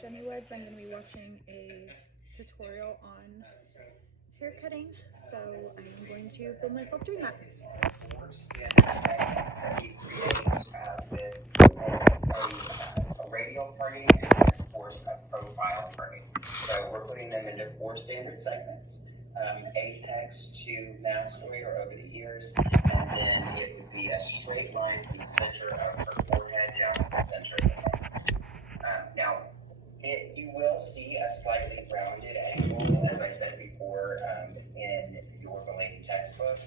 Jenny Woods. I'm going to be watching a tutorial on hair cutting, so I'm going to film myself doing that. Four skin segments that we create with a radial parting and of course a profile parting. So we're putting them into four standard segments. Apex to mastoid or over the ears, and then it would be a straight line from the center of her forehead down to the center of the head. Now, you will see a slightly rounded angle, as I said before, in your related textbook.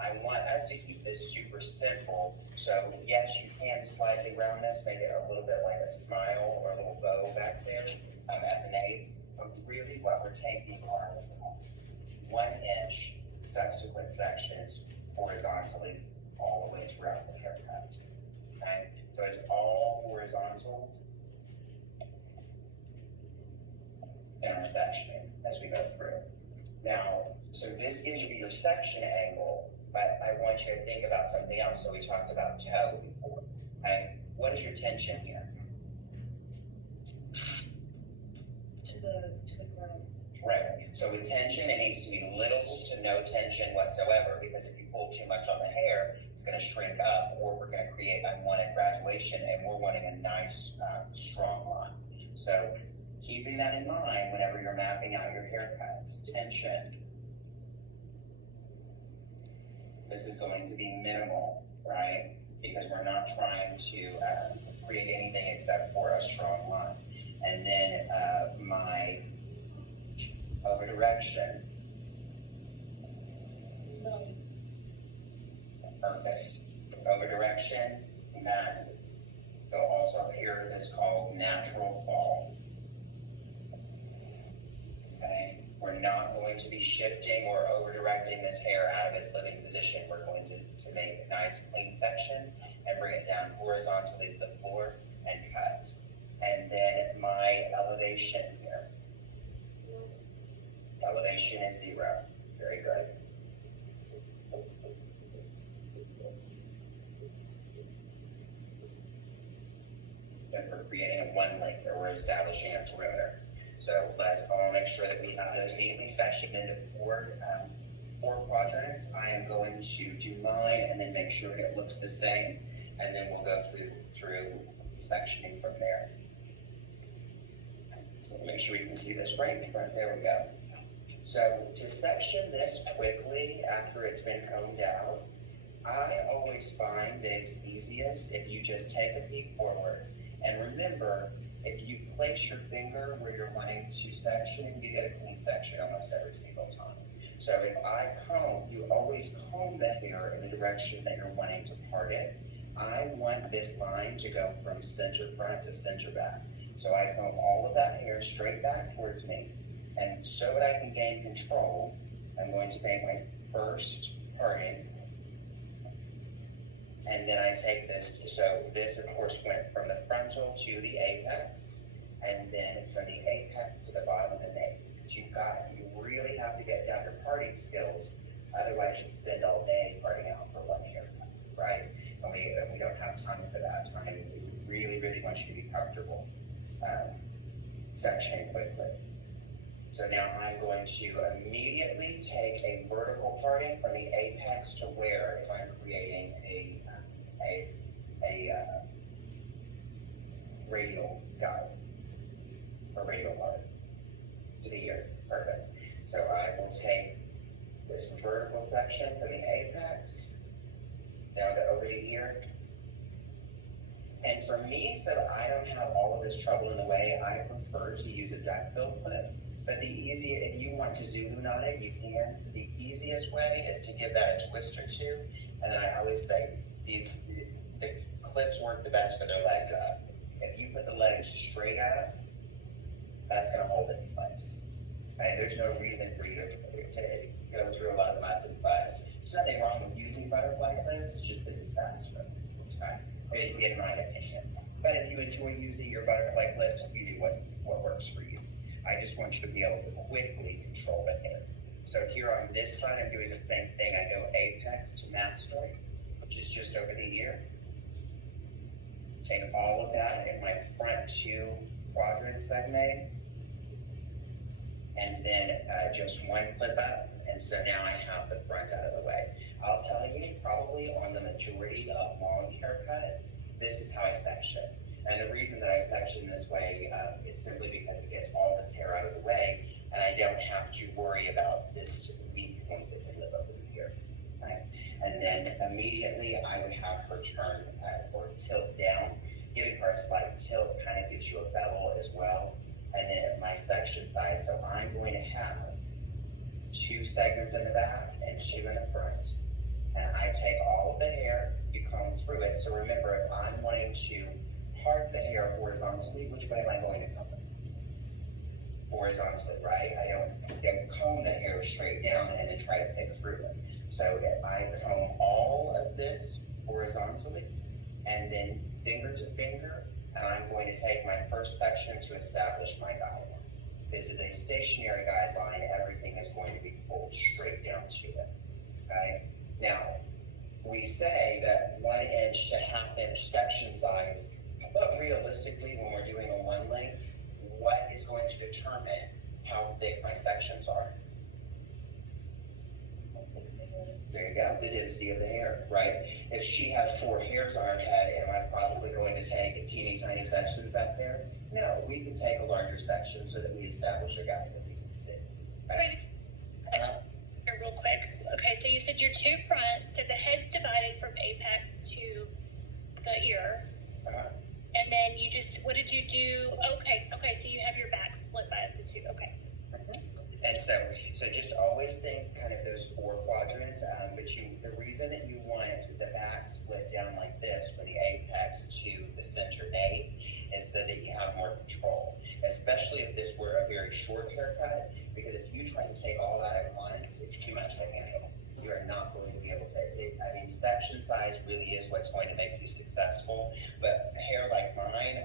I want us to keep this super simple. So yes, you can slightly round this, make it a little bit like a smile or a little bow back there at the nape. But really what we're taking are 1 inch subsequent sections horizontally all the way throughout the haircut. Okay, so it's all horizontal in our sectioning as we go through. Now, so this gives you your section angle, but I want you to think about something else. So we talked about toe before. Okay, what is your tension here? To the ground. Right. So with tension, it needs to be little to no tension whatsoever, because if you pull too much on the hair, it's going to shrink up, or we're going to create unwanted graduation, and we're wanting a nice, strong line. So keeping that in mind whenever you're mapping out your haircuts, tension. This is going to be minimal, right? Because we're not trying to create anything except for a strong line. And then my over direction. Perfect. Over direction, and you'll also hear this called natural fall. Okay, we're not going to be shifting or over-directing this hair out of its living position. We're going to make nice clean sections and bring it down horizontally to the floor and cut. And then my elevation here. Elevation is 0. Very good. And we're creating a one link, or we're establishing a perimeter. So let's all make sure that we have those neatly sectioned into four quadrants. I am going to do mine and then make sure it looks the same, and then we'll go through sectioning from there. So make sure you can see this right in front. There we go. So to section this quickly after it's been combed out, I always find that it's easiest if you just take a peek forward. And remember, if you place your finger where you're wanting to section, you get a clean section almost every single time. So if I comb, you always comb the hair in the direction that you're wanting to part it. I want this line to go from center front to center back. So I comb all of that hair straight back towards me. And so that I can gain control, I'm going to make my first parting. And then I take this, so this of course went from the frontal to the apex, and then from the apex to the bottom of the nape. But you really have to get down to parting skills, otherwise you spend all day parting out for one haircut, right? And we don't have time for that time. We really want you to be comfortable sectioning quickly. So now I'm going to immediately take a vertical parting from the apex to where, if I'm creating a radial guide, or radial part to the ear. Perfect. So I will take this vertical section from the apex down to over the ear. And for me, so I don't have all of this trouble in the way, I prefer to use a duckbill clip. But if you want to zoom in on it, you can. The easiest way is to give that a twist or two. And then I always say, the clips work the best for their legs up. If you put the legs straight up, that's going to hold it in place. Right? There's no reason for you to go through a lot of the method fuss. There's nothing wrong with using butterfly clips, it's just this is faster. Okay? In my opinion. But if you enjoy using your butterfly clips, you do what works for you. I just want you to be able to quickly control the hair. So here on this side, I'm doing the same thing. I go apex to mastoid, which is just over the ear. Take all of that in my front two quadrants I've made, and then just one clip up, and so now I have the front out of the way. I'll tell you, probably on the majority of long haircuts, this is how I section. And the reason that I section this way is simply because it gets all this hair out of the way, and I don't have to worry about this weak point that can live over here. Right? And then immediately I would have her turn or tilt down. Giving her a slight tilt kind of gives you a bevel as well. And then at my section size, so I'm going to have 2 segments in the back and 2 in the front. And I take all of the hair, you comb through it. So remember, if I'm wanting to part the hair horizontally, which way am I going to comb it? Horizontally, right? I don't comb the hair straight down and then try to pick through it. So if I comb all of this horizontally and then finger to finger, and I'm going to take my first section to establish my guideline. This is a stationary guideline. Everything is going to be pulled straight down to it. Okay? Now, we say that 1 inch to 1/2 inch section size, but realistically, when we're doing a 1 length, what is going to determine how thick my sections are? There you go, the density of the hair, right? If she has 4 hairs on her head, am I probably going to take teeny tiny sections back there? No, we can take a larger section so that we establish a gap that we can see. Right? Real quick. Okay, so you said your 2 fronts, so the head's divided from apex to the ear. And then you just, what did you do? Okay, so you have your back split by the 2, okay. And so just always think kind of those 4 quadrants, but the reason that you want the back split down like this from the apex to the center nape is so that you have more control, especially if this were a very short haircut, because if you try to take all that at once, it's too much to handle. You are not going to be able to, I mean, section size really is what's going to make you successful, but hair like mine,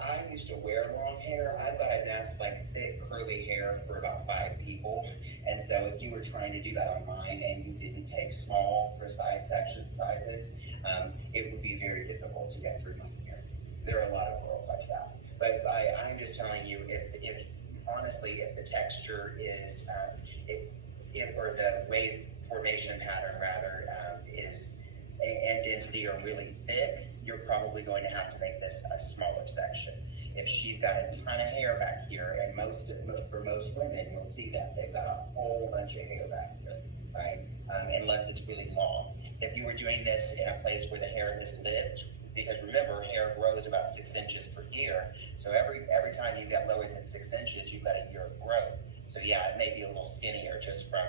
I used to wear long hair. I've got enough thick curly hair for about 5 people. And so if you were trying to do that on mine and you didn't take small, precise section sizes, it would be very difficult to get through my hair. There are a lot of girls like that. But I'm just telling you, if honestly, if the texture is, or the wave formation pattern rather, is, and density are really thick, you're probably going to have to make this a smaller section. If she's got a ton of hair back here, and for most women, you'll see that they've got a whole bunch of hair back here, right? Unless it's really long. If you were doing this in a place where the hair is lived, because remember, hair grows about 6 inches per year, so every time you get lower than 6 inches, you've got a year of growth. So yeah, it may be a little skinnier just from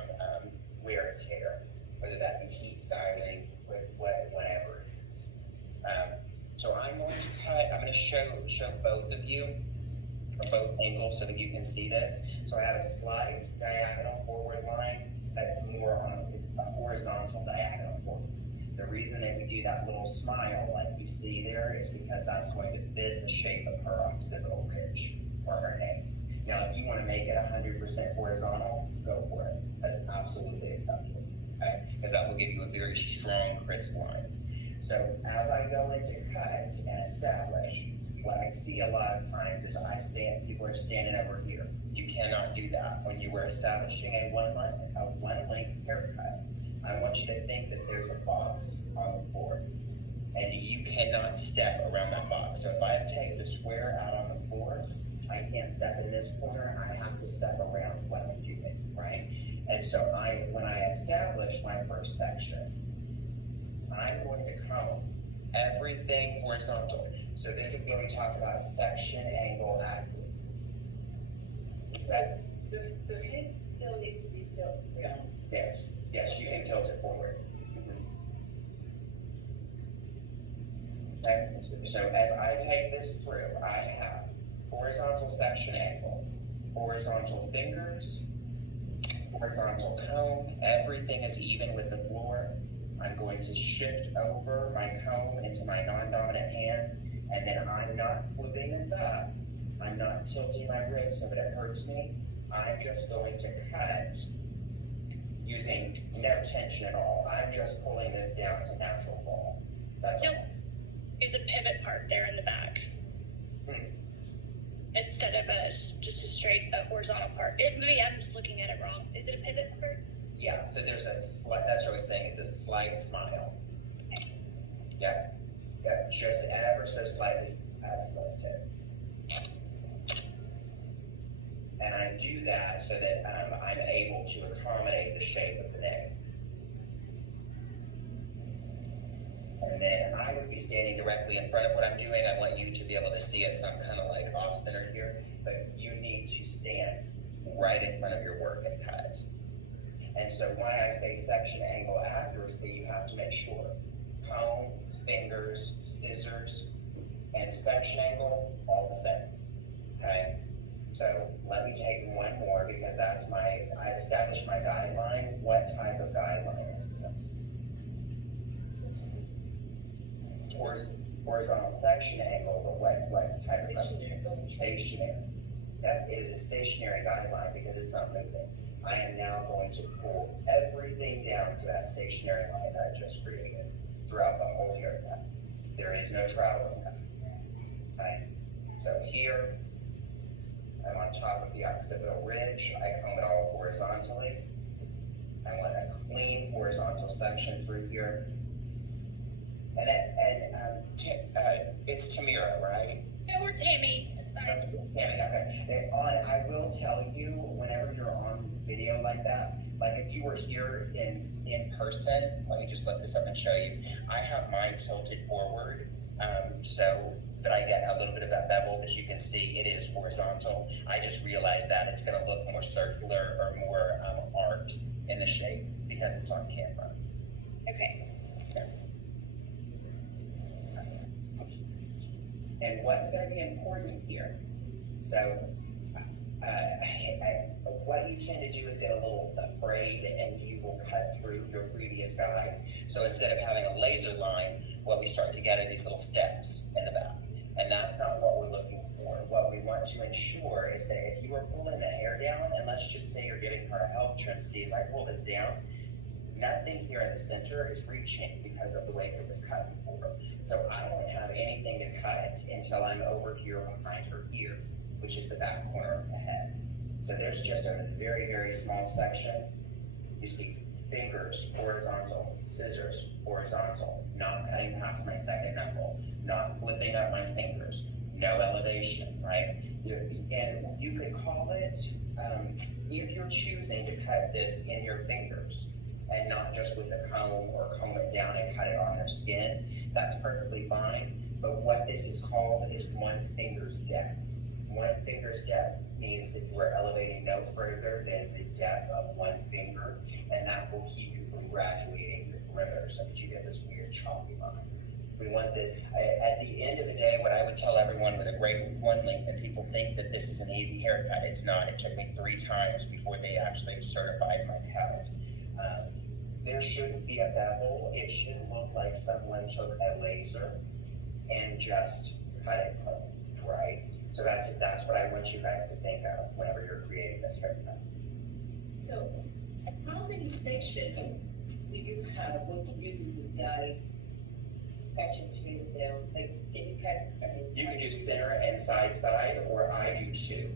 wear and tear, whether that be heat styling, whatever it is. So I'm going to I'm going to show both of you from both angles so that you can see this. So I have a slight diagonal forward line that's more on, it's a horizontal diagonal forward. The reason that we do that little smile like you see there is because that's going to fit the shape of her occipital ridge or her nape. Now, if you want to make it 100% horizontal, go for it. That's absolutely acceptable, okay? Because that will give you a very strong, crisp line. So as I go into cut and establish, what I see a lot of times is people are standing over here. You cannot do that. When you were establishing a one length haircut, I want you to think that there's a box on the floor, and you cannot step around that box. So if I take the square out on the floor, I can't step in this corner, I have to step around what I'm doing, right? And so when I establish my first section, I'm going to comb everything horizontal. So this is where we talk about section angle accuracy. Is that? The head still needs to be tilted down. Yes, you can tilt it forward. Okay, so as I take this through, I have horizontal section angle, horizontal fingers, horizontal comb, everything is even with the floor. I'm going to shift over my comb into my non-dominant hand, and then I'm not flipping this up. I'm not tilting my wrist so that it hurts me. I'm just going to cut using no tension at all. I'm just pulling this down to natural fall. That's all. There's a pivot part there in the back. instead of just a straight horizontal part. Maybe I'm just looking at it wrong. Is it a pivot part? Yeah, so there's a slight, that's what I was saying, it's a slight smile. Okay. Yeah, yeah, just ever so slightly slanted. And I do that so that I'm able to accommodate the shape of the neck. And then I would be standing directly in front of what I'm doing. I want you to be able to see it, so I'm kind of like off-center here, but you need to stand right in front of your work and cut. And so when I say section angle accuracy, you have to make sure comb, fingers, scissors, and section angle all the same. Okay? So let me take one more because that's I established my guideline. What type of guideline is this? Horizontal section angle, but what type of stationary? That is a stationary guideline because it's not moving. I am now going to pull everything down to that stationary line that I just created throughout the whole haircut. There is no travel in that. Okay? So here, I'm on top of the occipital ridge. I comb it all horizontally. I want a clean horizontal section through here. And it's Tamira, right? No, we're Tammy. It's fine. Tammy, okay. I will tell you, whenever you're on video like that, like if you were here in person, let me just let this up and show you. I have mine tilted forward, so that I get a little bit of that bevel that you can see. It is horizontal. I just realized that it's going to look more circular or more arced in the shape because it's on camera. Okay. And what's going to be important here? So, what you tend to do is get a little afraid and you will cut through your previous guide. So instead of having a laser line, what we start to get are these little steps in the back. And that's not what we're looking for. What we want to ensure is that if you are pulling the hair down, and let's just say you're giving her a health trim, see as I pull this down, nothing here in the center is reaching because of the way it was cut before. So I don't have anything to cut until I'm over here behind her ear, which is the back corner of the head. So there's just a very, very small section. You see fingers, horizontal, scissors, horizontal, not cutting past my second knuckle, not flipping up my fingers, no elevation, right? And you could call it, if you're choosing to cut this in your fingers and not just with a comb or comb it down and cut it on their skin, that's perfectly fine. But what this is called is one finger's depth. One finger's depth means that you are elevating no further than the depth of one finger, and that will keep you from graduating the perimeter so that you get this weird choppy line. We want that, at the end of the day, what I would tell everyone with a grade 1 length, that people think that this is an easy haircut. It's not. It took me 3 times before they actually certified my cut. There shouldn't be a bevel. It should look like someone took a laser and just cut it home, right? So that's what I want you guys to think of whenever you're creating this haircut. So, how many sections do you have when you're using the guide to cut your hair down? Like, can you cut? You can do center and side, or I do 2.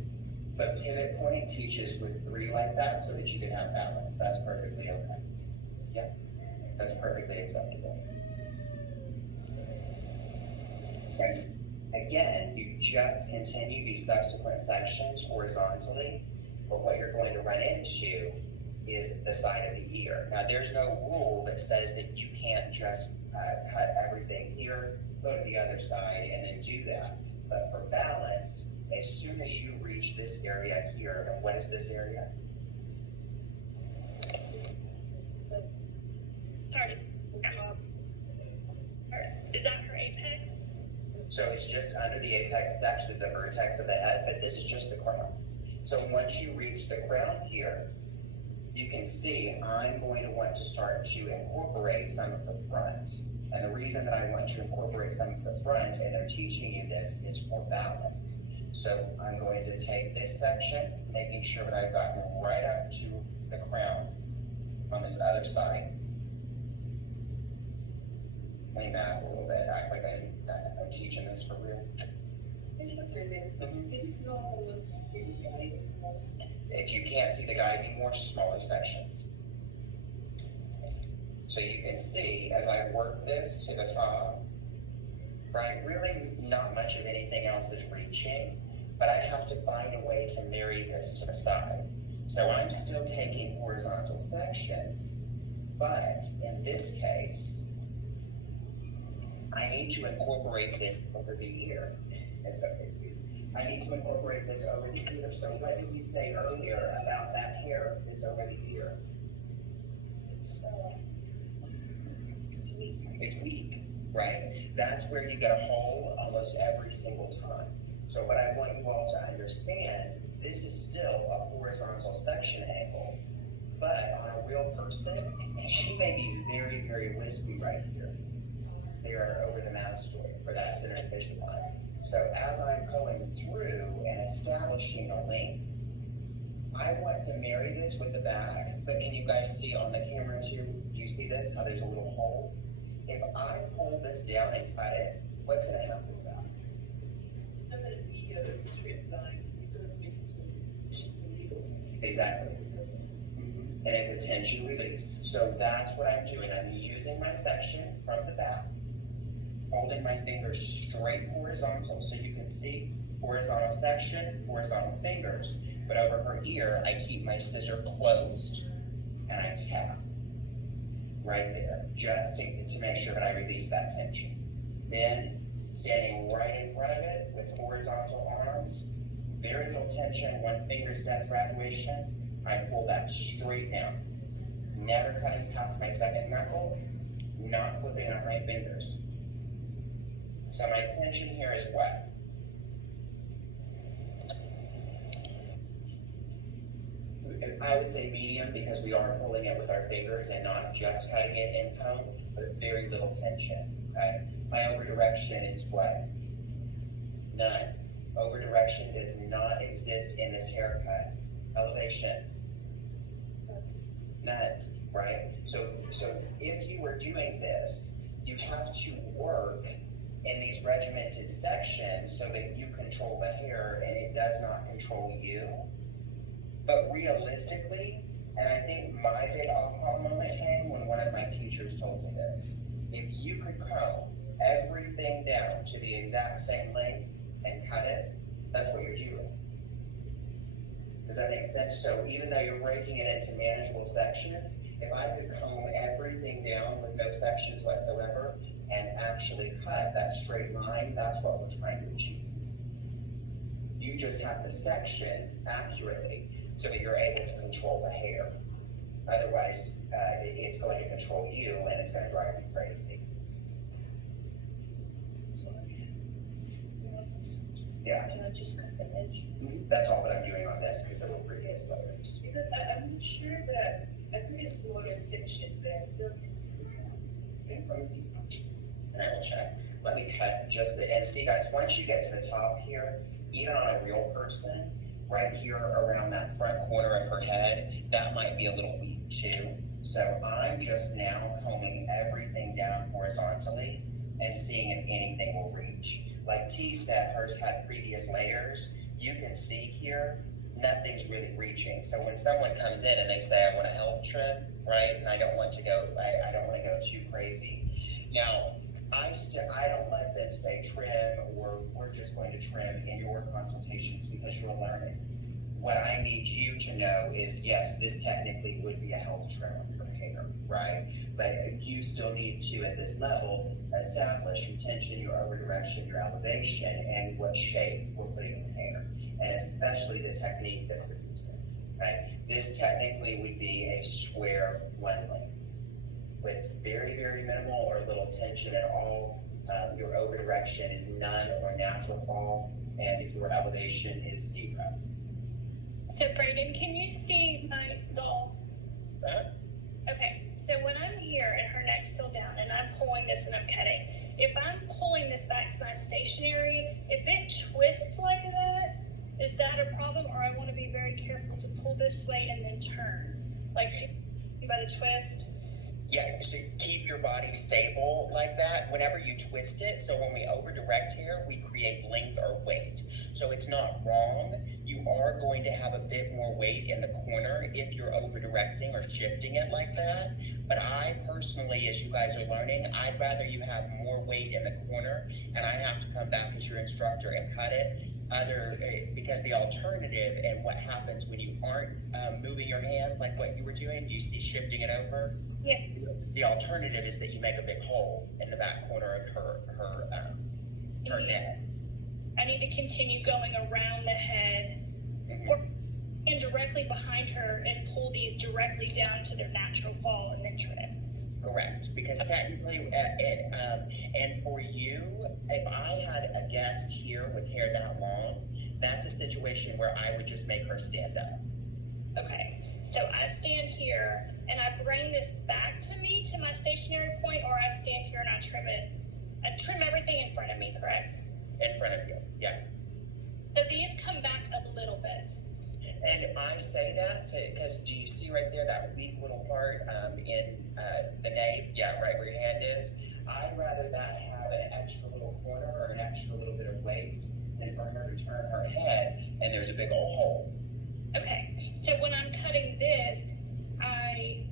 But pivot point teaches with 3 like that so that you can have balance. That's perfectly okay. Yeah, that's perfectly acceptable. Okay. Again, you just continue these subsequent sections horizontally, but what you're going to run into is the side of the ear. Now, there's no rule that says that you can't just cut everything here, go to the other side, and then do that. But for balance, as soon as you reach this area here, and what is this area? Is that her apex? So it's just under the apex, it's actually the vertex of the head, but this is just the crown. So once you reach the crown here, you can see I'm going to want to start to incorporate some of the front. And the reason that I want to incorporate some of the front, and I'm teaching you this, is for balance. So I'm going to take this section, making sure that I've gotten right up to the crown on this other side. Lean back a little bit, act like I'm teaching this for real. It's not very bad. Is it normal to see the guide? If you can't see the guide anymore, smaller sections. So you can see as I work this to the top, right, really not much of anything else is reaching, but I have to find a way to marry this to the side. So I'm still taking horizontal sections, but in this case, I need to incorporate this over the ear. I need to incorporate this over the ear. So what did we say earlier about that hair that's over the ear? It's weak, right? That's where you get a hole almost every single time. So what I want you all to understand, this is still a horizontal section angle, but on a real person, she may be very, very wispy right here. They are over the mastoid for that center fissure line. So as I'm going through and establishing a length, I want to marry this with the back, but can you guys see on the camera too? Do you see this, how there's a little hole? If I pull this down and cut it, what's going to happen with that? It's not going to be a straight line because it's pushing the needle. Exactly. And it's a tension release. So that's what I'm doing. I'm using my section from the back, holding my fingers straight horizontal so you can see horizontal section, horizontal fingers. But over her ear, I keep my scissor closed and I tap right there just to make sure that I release that tension. Then standing right in front of it with horizontal arms, very little tension, one finger's depth graduation, I pull that straight down. Never cutting past my second knuckle, not flipping out my fingers. So my tension here is what? I would say medium because we are pulling it with our fingers and not just cutting it in cone, but very little tension, okay? My over direction is what? None. Over direction does not exist in this haircut. Elevation, none, right? So if you were doing this, you have to work in these regimented sections so that you control the hair and it does not control you. But realistically, and I think my big aha moment came when one of my teachers told me this, if you could comb everything down to the exact same length and cut it, that's what you're doing. Does that make sense? So even though you're breaking it into manageable sections, if I could comb everything down with no sections whatsoever and actually cut that straight line, that's what we're trying to achieve. You just have to section accurately so that you're able to control the hair. Otherwise, it's going to control you and it's going to drive you crazy. Yeah. Can I just cut the edge? That's all that I'm doing on this because there were previous layers. Because I'm not sure that I think it's smaller section, but I still can see it. Let me see. And I will check. Let me cut just the, and see guys, once you get to the top here, even on a real person, right here around that front corner of her head, that might be a little weak too. So I'm just now combing everything down horizontally and seeing if anything will reach. Like T said, hers had previous layers. You can see here, nothing's really reaching. So when someone comes in and they say, I want a health trim, right? And I don't want to go, I don't want to go too crazy. Now, I don't let them say trim or we're just going to trim in your consultations because you're learning. What I need you to know is, yes, this technically would be a health trim on your hair, right? But you still need to, at this level, establish your tension, your over direction, your elevation, and what shape we're putting in the hair, and especially the technique that we're using, right? This technically would be a square one length with very, very minimal or little tension at all. Your over direction is none or natural fall, and your elevation is 0. So Brayden, can you see my doll? Okay, so when I'm here and her neck's still down and I'm pulling this and I'm cutting, if I'm pulling this back to my stationary, if it twists like that, is that a problem, or I want to be very careful to pull this way and then turn? Like, by the twist? Yeah, so keep your body stable like that whenever you twist it. So when we over direct here, we create length or weight. So it's not wrong. You are going to have a bit more weight in the corner if you're over directing or shifting it like that. But I personally, as you guys are learning, I'd rather you have more weight in the corner and I have to come back as your instructor and cut it. Because the alternative and what happens when you aren't moving your hand like what you were doing, you see shifting it over. Yeah. The alternative is that you make a big hole in the back corner of her neck. I need to continue going around the head, Mm-hmm. or and directly behind her and pull these directly down to their natural fall and then trim. Correct, because technically, and for you, if I had a guest here with hair that long, that's a situation where I would just make her stand up. Okay, so I stand here and I bring this back to me to my stationary point, or I stand here and I trim it. I trim everything in front of me, correct? In front of you, yeah. So these come back a little bit. And I say that because do you see right there that weak little part in the nape? Yeah, right where your hand is. I'd rather that have an extra little corner or an extra little bit of weight than for her to turn her head and there's a big old hole. Okay, so when I'm cutting this, I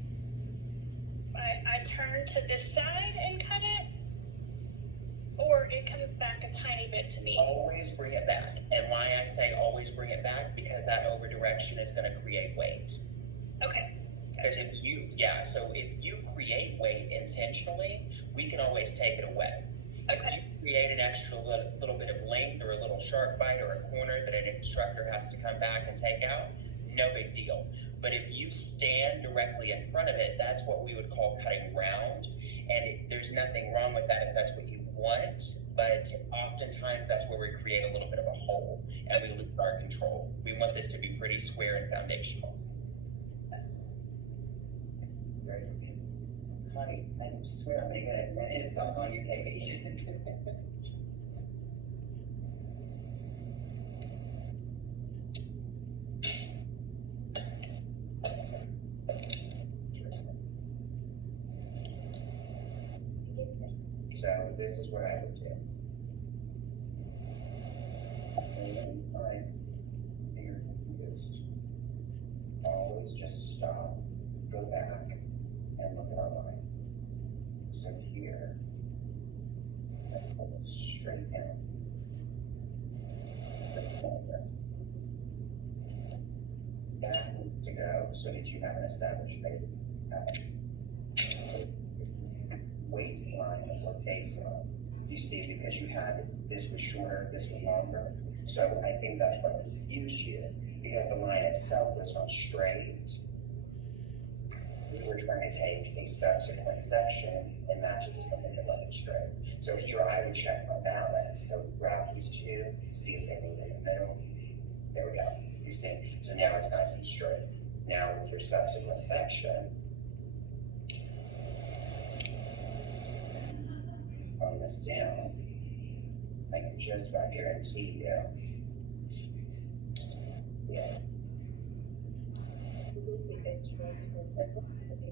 turn to this side and cut it, or it comes back a tiny bit to me. Always bring it back. And why I say always bring it back, because that over direction is going to create weight. Okay. Because if you create weight intentionally, we can always take it away. Okay. If you create an extra little bit of length or a little sharp bite or a corner that an instructor has to come back and take out, no big deal. But if you stand directly in front of it, that's what we would call cutting round. And there's nothing wrong with that if that's what you want, but oftentimes that's where we create a little bit of a hole and we lose our control. We want this to be pretty square and foundational. Honey, I swear I'm gonna get a minute, it's not on you, baby. So this is what I would do. And then find here, always just stop, go back, and look at our line. So here, and pull it straight down. That needs to go so that you have an established weight line or baseline. You see, because you had this was shorter, this was longer. So I think that's what confused you, because the line itself was not straight. We were trying to take a subsequent section and match it to something that wasn't straight. So here I would check my balance. So grab these two, see if they meet in the middle. There we go. You see? So now it's nice and straight. Now with your subsequent section, on this down, I can just about guarantee you. Yeah.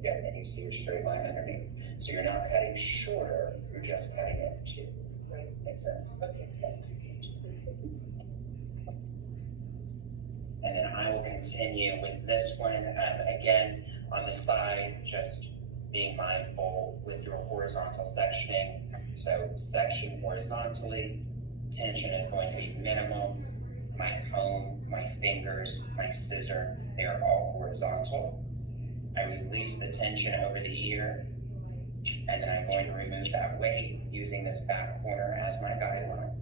Yeah, and you see your straight line underneath. So you're not cutting shorter, you're just cutting it too. Right? Makes sense? Okay. And then I will continue with this one. Again, on the side, just being mindful with your horizontal sectioning. So section horizontally, tension is going to be minimum. My comb, my fingers, my scissor, they are all horizontal. I release the tension over the ear, and then I'm going to remove that weight using this back corner as my guideline.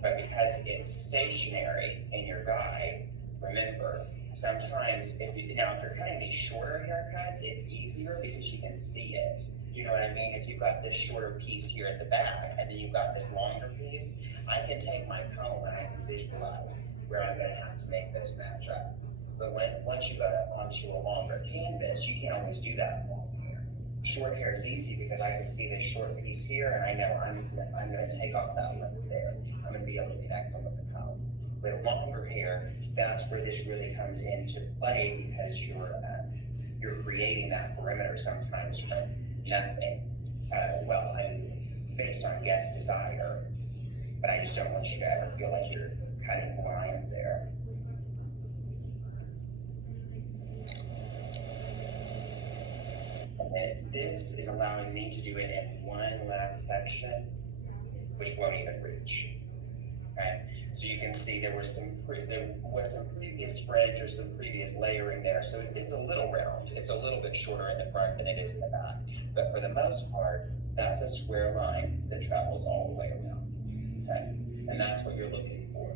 But because it's stationary in your guide, remember, sometimes if you're cutting these shorter haircuts, it's easier because you can see it. You know what I mean? If you've got this shorter piece here at the back, and then you've got this longer piece, I can take my comb and I can visualize where I'm gonna have to make those match up. But once you got it onto a longer canvas, you can't always do that long hair. Short hair is easy because I can see this short piece here, and I know I'm gonna take off that lip there. I'm gonna be able to connect them with the comb. With longer hair, that's where this really comes into play, because you're creating that perimeter sometimes from nothing. Well, and based on guest desire, but I just don't want you to ever feel like you're cutting blind there. And then this is allowing me to do it in one last section, which won't even reach. Okay, so you can see there was some previous fringe or some previous layering there, so it's a little round. It's a little bit shorter in the front than it is in the back, but for the most part, that's a square line that travels all the way around. Okay, and that's what you're looking for.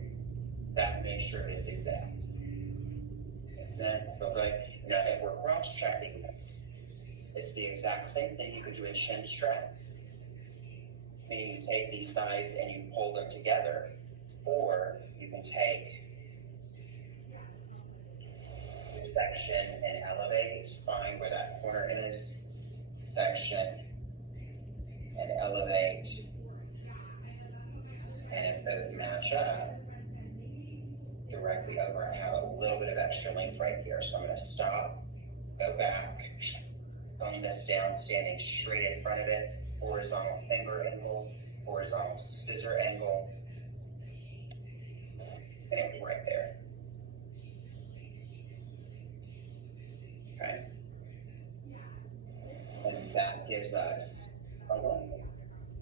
That makes sure it's exact. Makes sense? Okay. Now, if we're cross-checking this, it's the exact same thing you could do in chin strap. Meaning you take these sides and you pull them together, or you can take this section and elevate, find where that corner is, section, and elevate, and if those match up directly over, I have a little bit of extra length right here, so I'm going to stop, go back, tone this down, standing straight in front of it, horizontal finger angle, horizontal scissor angle, and it's right there. Okay. And that gives us a line.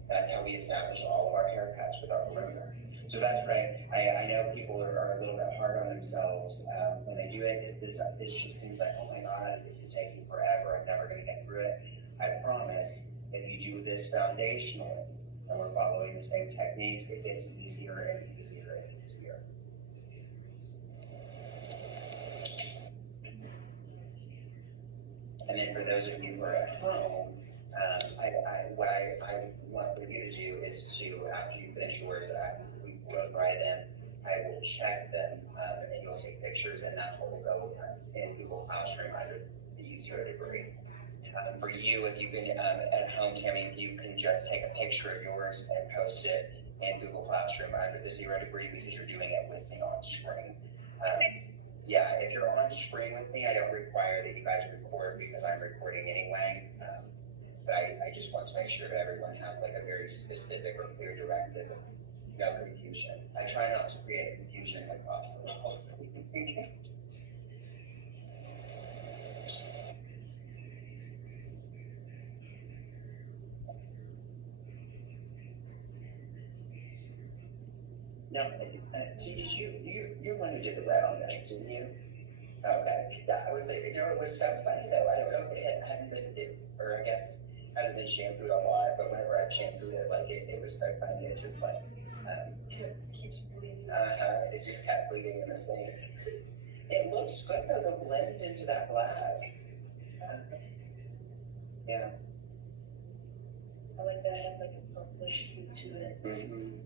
That's how we establish all of our haircuts with our perimeter. So that's right. I know people are a little bit hard on themselves when they do it. This just seems like, oh my God, this is taking forever. I'm never going to get through it. I promise, if you do this foundationally, and we're following the same techniques, it gets easier and easier and easier. And then for those of you who are at home, what I want for you to do is to, after you finish yours, we go dry them, I will check them, and you'll take pictures, and that's what will go in Google Classroom under the 0 degree. For you, if you can, at home, Tammy, if you can just take a picture of yours and post it in Google Classroom under the 0 degree, because you're doing it with me on screen. Yeah, if you're on screen with me, I don't require that you guys record, because I'm recording anyway. But I just want to make sure that everyone has like a very specific or clear directive, no confusion. I try not to create confusion if possible. No, did you're one who did the red on this, didn't you? Okay, yeah, I was thinking, it was so funny though. I don't know if it hadn't been, or I guess hasn't been shampooed a lot, but whenever I shampooed it, like it was so funny. It just like, it just kept bleeding in the sink. It looks good though, the blend into that black. Yeah. I like that, it has like a purplish hue to it. Mm-hmm.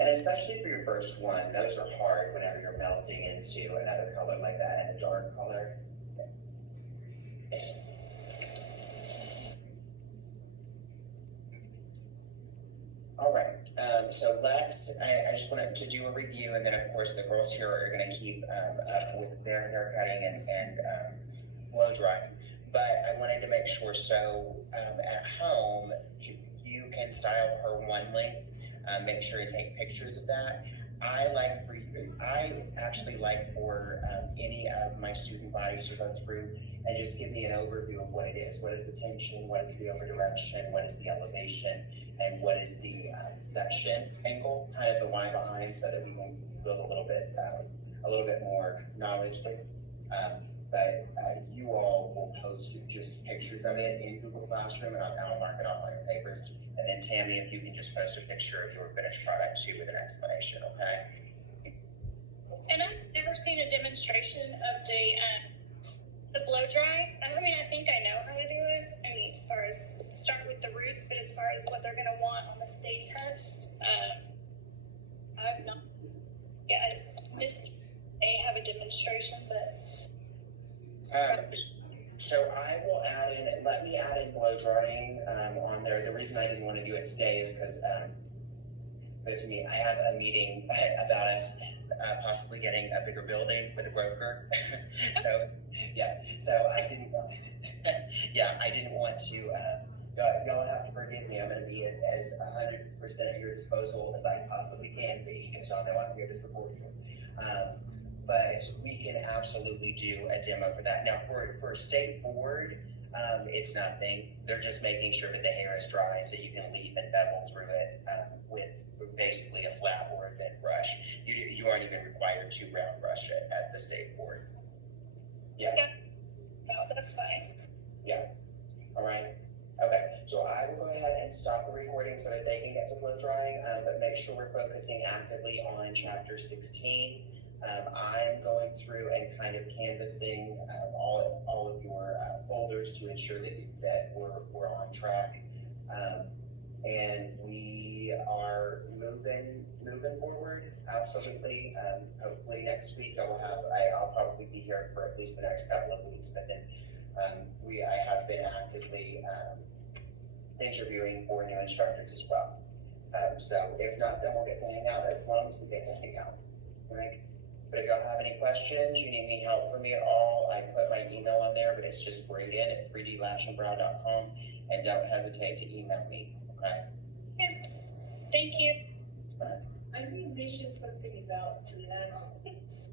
And especially for your first one, those are hard whenever you're melting into another color like that and a dark color. All right, so I just wanted to do a review, and then of course the girls here are going to keep up with their hair cutting and blow drying. But I wanted to make sure, so at home, you can style her one length. Make sure to take pictures of that. I actually like for any of my student bodies to go through and just give me an overview of what it is. What is the tension? What is the over direction? What is the elevation? And what is the section angle? Kind of the why behind, so that we can build a little bit more knowledge there. But you all will post just pictures of it in Google Classroom, and I'll mark it off on your papers. And then Tammy, if you can just post a picture of your finished product too with an explanation, okay? And I've never seen a demonstration of the blow dry. I mean, I think I know how to do it. I mean, as far as start with the roots, but as far as what they're going to want on the state test, I've not. Yeah, I missed. They have a demonstration, but. So I will let me add in blow drying on there. The reason I didn't want to do it today is because good to me. I have a meeting about us possibly getting a bigger building with a broker. So, yeah, so I didn't want, yeah, I didn't want to, y'all have to forgive me. I'm going to be as 100% at your disposal as I possibly can be, because y'all know I'm here to support you. But we can absolutely do a demo for that. Now, for state board, it's nothing. They're just making sure that the hair is dry so you can leave and bevel through it with basically a flat or a thin brush. You aren't even required to round brush it at the state board. Yeah. No, that's fine. Yeah. All right. Okay. So I will go ahead and stop the recording so that they can get to blow drying, but make sure we're focusing actively on chapter 16. I'm going through and kind of canvassing all of your folders to ensure that we're on track, and we are moving forward. Absolutely. Hopefully next week I'll probably be here for at least the next couple of weeks, but then I have been actively interviewing for new instructors as well. So if not, then we'll get to hang out as long as we get to hang out. Right? But if y'all have any questions, you need any help from me at all, I put my email on there, but it's just braden@3dlashandbrow.com, and don't hesitate to email me, okay? Yeah. Thank you. I think you mentioned something about the last